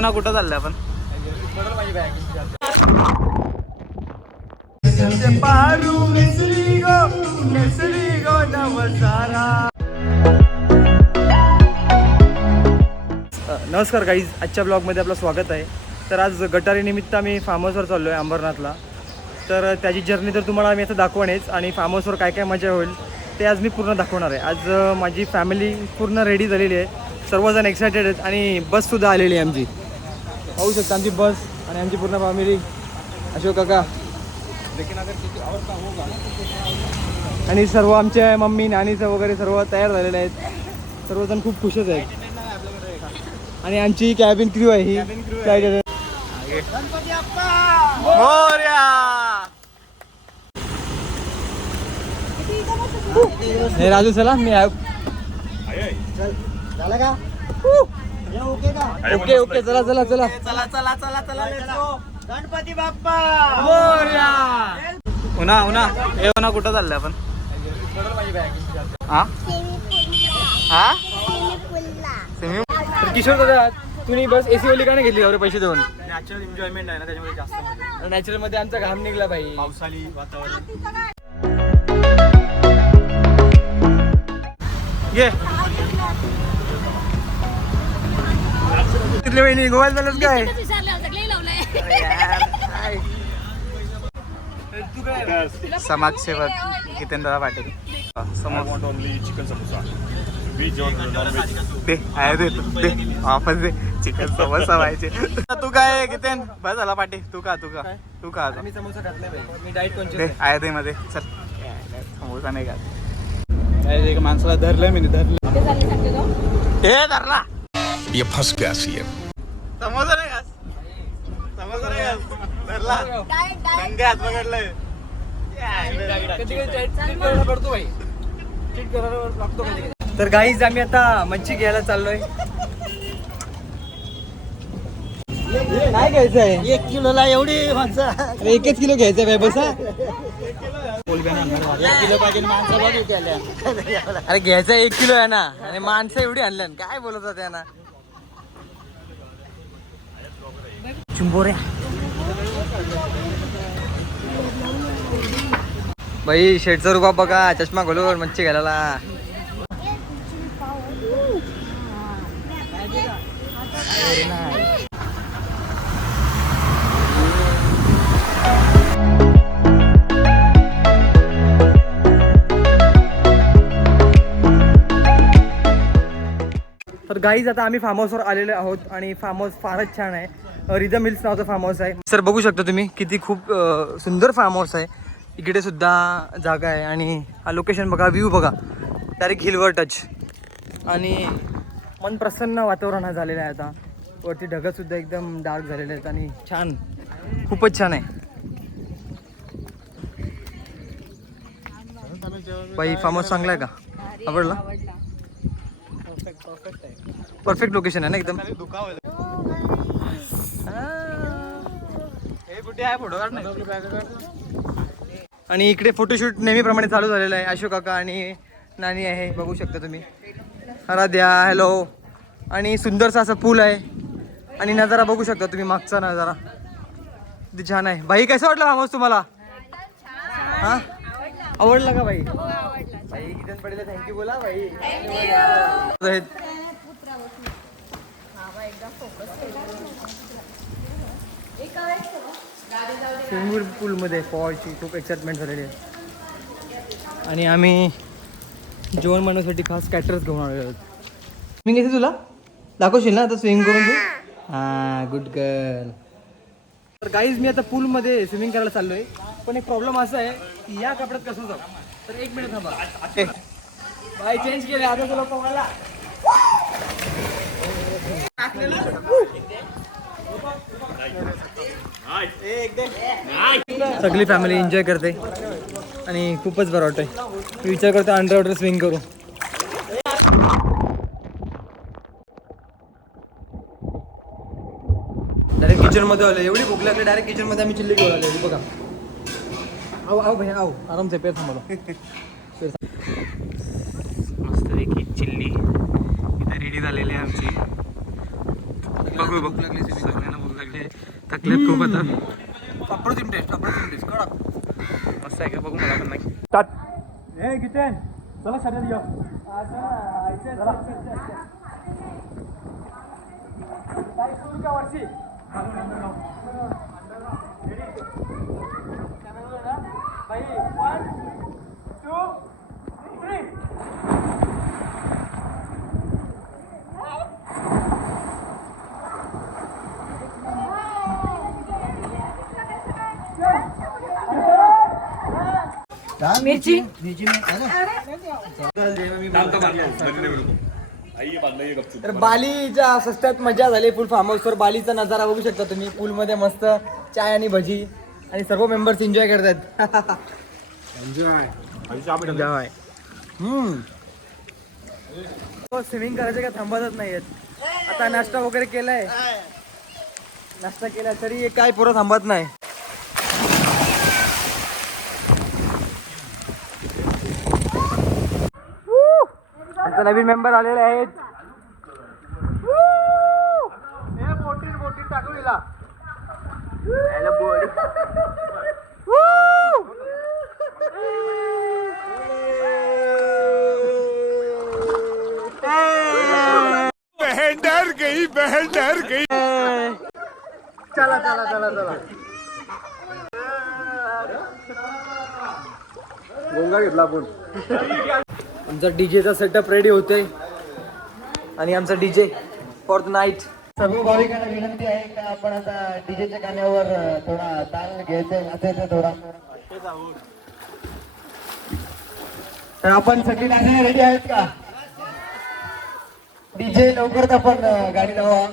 ना कुठं चाललंय आपण? नमस्कार गाईज, आजच्या ब्लॉगमध्ये आपलं स्वागत आहे. तर आज गटारीनिमित्त आम्ही फार्म हाऊसवर चाललो आहे अंबरनाथला. तर त्याची जर्नी तर तुम्हाला आम्ही आता दाखवणेच आणि फार्म हाऊसवर काय काय मजा होईल ते आज मी पूर्ण दाखवणार आहे. आज माझी फॅमिली पूर्ण रेडी झालेली आहे, सर्वजण एक्सायटेड आहेत आणि बससुद्धा आलेली आहे आमची. पाहू शकता आमची बस आणि आमची पूर्ण फॅमिली. अशोक काका आणि सर्व आमच्या मम्मी नानीचं वगैरे सर्व तयार झालेले आहेत. सर्वजण खूप खुशच आहेत. आणि आमची कॅबिन क्रू आहे ही. काय हे राजू चला मी झालं का? ओके ओके चला चला चला चला चला चला चला गणपती बाप्पा मोरया. उन्हा उन्हा हे उन्हा कुठं चाललंय आपण? हा हा तर किशोर दादा तुम्ही बस एसी वाली का नाही घेतली एवढे पैसे देऊन? नॅचरल एन्जॉयमेंट आहे ना, त्याच्यामध्ये जास्त मजा. नॅचरल मध्ये आमचा घाम निघला पाहिजे. पावसाळी वातावरण घे. तिथले वहिनी गोवायला झालं काय? समाजसेवक जितेंद्र पाटील. चिकन समोसा व्हेज और नॉन व्हेज दे आहे दे दे वापस दे चिकन समोसा व्हायचे. तू काय कितेन बस झाला पाटील. तू का मी समोसा घातला भाई. मी डाएट कॉन्शियस दे आहे दे मध्ये चल. समोसा नाही खात. आहे. माणसाला धरलं मी धरलं. हे धरला ये फंस गया सीएम. समोसा नाही खास. समोसा नाही खास. धरला संगे हात पकडलंय. कधी डाएट करायला पडतो भाई. चीट करायला लागतो कधी. तर गाईज आम्ही आता मच्छी घ्यायला चाललोय. काय घ्यायचं आहे? 1 किलोला एवढी माणसं. 1 किलो घ्यायचं आहे बसा. 1 किलो पाहिजे माणसं बघ इथे आल्या. अरे घ्यायचं 1 किलो आहे ना आणि माणसं एवढी आणल्या काय बोलत होत्या ना. चिंबोऱ्या बाई शेटचा रुपा बघा. चष्मा घालून मच्छी घालायला. तर गाईज आता आम्ही फार्म हाऊसवर आलेलो आहोत आणि फार्म हाऊस फारच छान आहे. रिदम हिल्स नावाचं फार्म हाऊस आहे. सर बघू शकता तुम्ही किती खूप सुंदर फार्म हाऊस आहे. इकडे सुद्धा जागा आहे आणि हा लोकेशन बघा, व्ह्यू बघा, डायरेक्ट हिलवर टच आणि मन प्रसन्न वातावरण हा झालेलं आहे. आता वरती ढगंसुद्धा एकदम डार्क झालेले आहेत आणि छान, खूपच छान आहे. बाई फार्म हाऊस चांगला आहे का? आवडला? परफेक्ट लोकेशन आहे ना एकदम. आणि इकडे फोटोशूट नेहमीप्रमाणे चालू झालेलं आहे. अशोक काका आणि नानी आहे, बघू शकता तुम्ही. आराध्या हॅलो. आणि सुंदरसा असं पूल आहे आणि नजारा बघू शकता तुम्ही, मागचा नजारा किती छान आहे. भाई कसं वाटलं फार्म हाऊस तुम्हाला? हा आवडला का भाई? भाई किती पडेल थँक्यू बोला भाई. स्विमिंग पूलमध्ये पॉलची खूप एक्साइटमेंट झालेली आहे आणि आम्ही जेवण बनवण्यासाठी खास कॅटरर्स घेऊन आलेलो आहोत. स्विमिंग येते तुला? दाखवशील ना आता स्विमिंग करून तू? हां गुड गर्ल. तर गाईज मी आता पूलमध्ये स्विमिंग करायला चाललो आहे, पण एक प्रॉब्लेम असा आहे की या कपड्यात कसं जाऊ. तर 1 मिनिट थांबा. बाय चेंज केले आता तुला पोहायला. सगळी फॅमिली एन्जॉय करते आणि खूपच बरं वाटतंय. मी विचार करतो अंडर वॉटर स्विमिंग करू. डायरेक्ट किचनमध्ये आलो. एवढी भूक लागली डायरेक्ट किचनमध्ये आम्ही चिल्ली घेऊन आलो. बघा आओ आओ भैया आओ आराम से पेट थांबलो. मस्तपैकी चिल्ली इथे रेडी झालेली आहे आमची. बघू भूक लागली सगळ्यांना भूक लागली थकलेत खूप आता. अप्रतिम टेस्ट कडक मस्त आहे का बघू मला पण नाही. चला शर्यत घेऊ. मिरची तर बालीच्या सस्त्यात मजा झाली फुल फार्म हाऊसवर. बालीचा नजारा बघू शकता तुम्ही. पूलमध्ये मस्त चाय आणि भजी आणि सर्व मेंबर्स एन्जॉय करतात. एन्जॉय स्विमिंग करायचे का थांबतच नाहीयेत. आता नाश्ता वगैरे केलाय तरी काय पुरं थांबत नाही. आता नवीन मेंबर आलेले आहेत. बोटीन टाकू दिला. बहन डर गई. चला गोंगा घेतला आपण. आमचा डीजेचा सेटअप रेडी होते आणि आमचा डीजे फॉर द नाईट. सर्व भाविकांना विनंती आहे का आपण आता डीजेच्या गाण्यावर थोडा ताल घ्यायचा नाचायचा थोडा. तर आपण सगळी नाचण्याला रेडी आहेत का? डीजे लवकरच आपण गाडी लावा.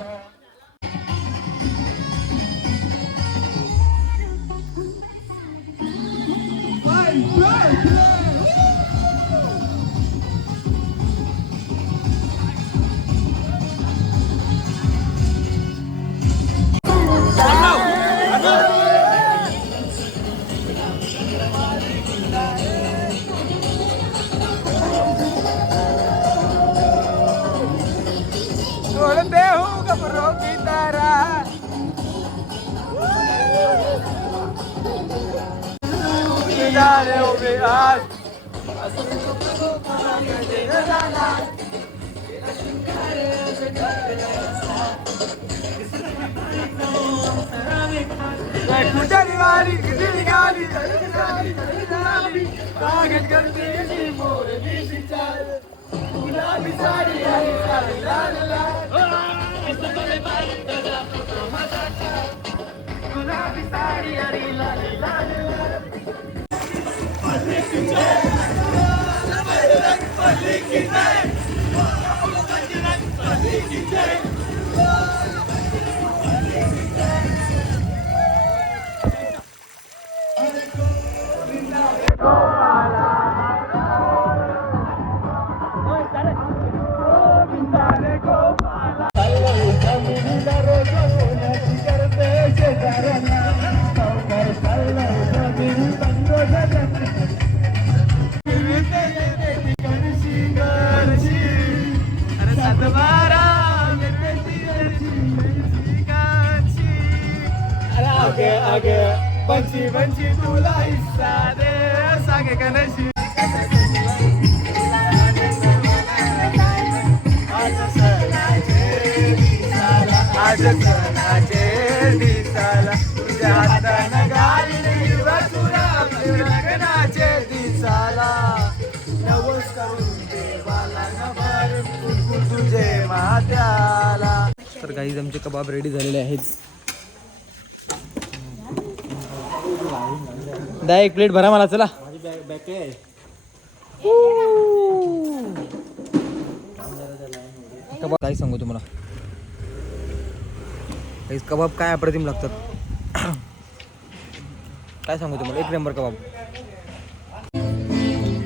बंची तुला हिस्सा दे सांगे का नशी. आज सणाचे दिसाला तुझ्या हातानं गाली लग्नाचे दिसाला. नवस करून देवाला नभर तुझे मात्याला. तर गाईज आमचे कबाब रेडी झालेले आहेत. द्या एक प्लेट भरा मला. चला कबाब काय सांगू तुम्हाला. कबाब काय अप्रतिम लागतात. काय सांगू तुम्हाला एक नंबर कबाब.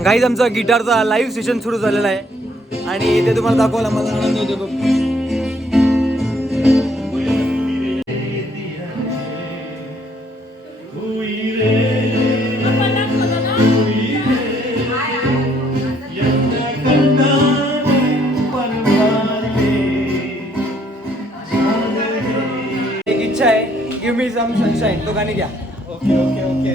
गाईज आमचा गिटारचा लाईव्ह सेशन सुरू झालेला आहे आणि ते तुम्हाला दाखवायला मला आनंद होतो बघ. इच्छा आहे गिव्ह मी सम सनशाईन, तो गाणी घ्या. Okay okay okay.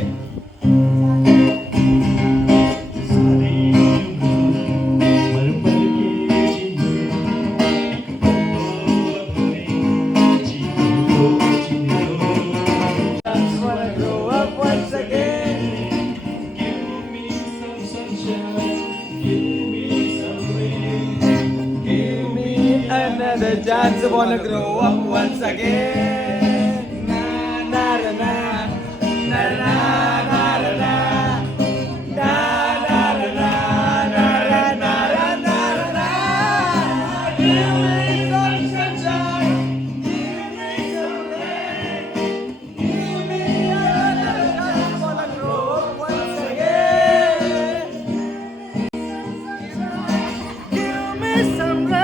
Another chance, wanna grow up once again. Na na na na na na na na na na na na na na na. Give me some sunshine, give me some rain, give me another chance, wanna grow up once again. Give me some rain.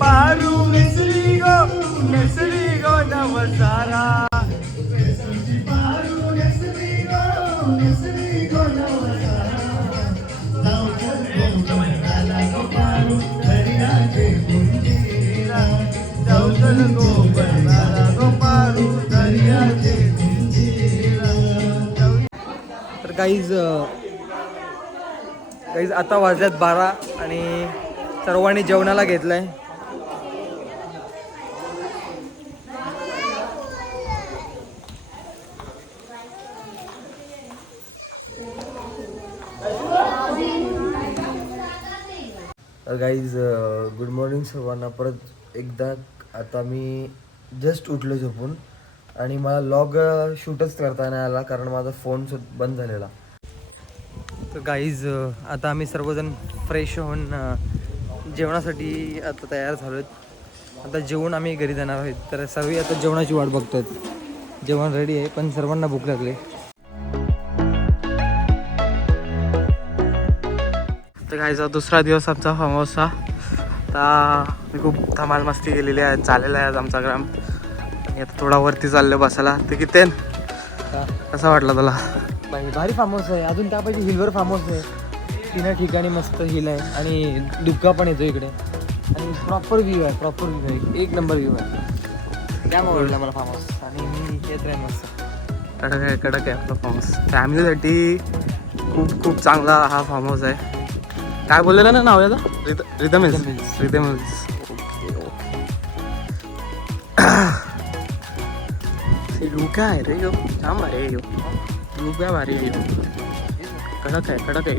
Paru Nesrigo Navasara. Paru Nesrigo Navasara. तर guys आता वाजल्यात 12 आणि सर्वांनी जेवणाला घेतलंय. तर guys good morning सर्वांना. परत एकदा आता मी जस्ट उठलो झोपून आणि मला लॉग शूटच करता नाही आला कारण माझा फोन बंद झालेला. तर गाईज आता आम्ही सर्वजण फ्रेश होऊन जेवणासाठी आता तयार झालो आहेत. आता जेवण आम्ही घरी जाणार आहोत. तर सर्व आता जेवणाची वाट बघतात. जेवण रेडी आहे पण सर्वांना भूक लागली. तर गाईज दुसरा दिवस आमचा फार्म हाऊसचा. आता मी खूप धमाल मस्ती केलेली आहे. चाललेला आहे आज आमचा ग्राम. आणि आता थोडा वरती चाललो बसायला. ते किती कसा वाटला तुला? भारी फार्म हाऊस आहे. अजून त्यापैकी हिलवर फार्म हाऊस आहे. 3 ठिकाणी मस्त हिल आहे आणि धुक्का पण येतो इकडे आणि प्रॉपर व्ह्यू आहे. प्रॉपर व्ह्यू आहे. एक नंबर व्ह्यू आहे. त्यामुळे आवडला मला फार्म हाऊस आणि मी येत राहीन मस्त. कडक आहे आपला फार्म हाऊस. फॅमिलीसाठी खूप चांगला हा फार्म हाऊस आहे. काय बोललेलं ना नाव याला? Rhythm Hills. Rhythm Hills. लुका आहे रे यो. जाम भारी आहे यो. लुका भारी आहे यो. कडक आहे.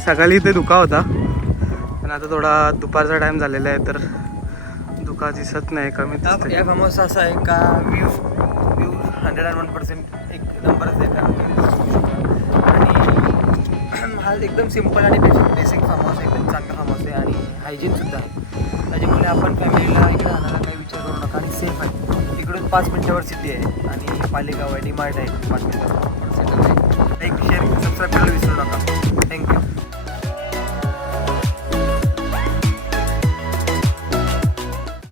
सकाळी इथे धुका होता पण आता थोडा दुपारचा टाइम झालेला आहे तर धुका दिसत नाही. कमी या फार्म हाऊस असा आहे का व्ह्यू 101% एक नंबरच आहे. कारण आणि हा एकदम सिम्पल आणि बेसिक फार्म हाऊस आहे. एकदम चांगला फार्म हाऊस आहे आणि हायजीनसुद्धा आहे. त्याच्यामुळे आपण फॅमिलीला इकडे राहण्याला काही विचार करू नका आणि सेफ आहे. इकडून 5 मिनिटावर सिटी आहे आणि पालिका आहे. डिमार्ट आहे 5 मिनिटावर.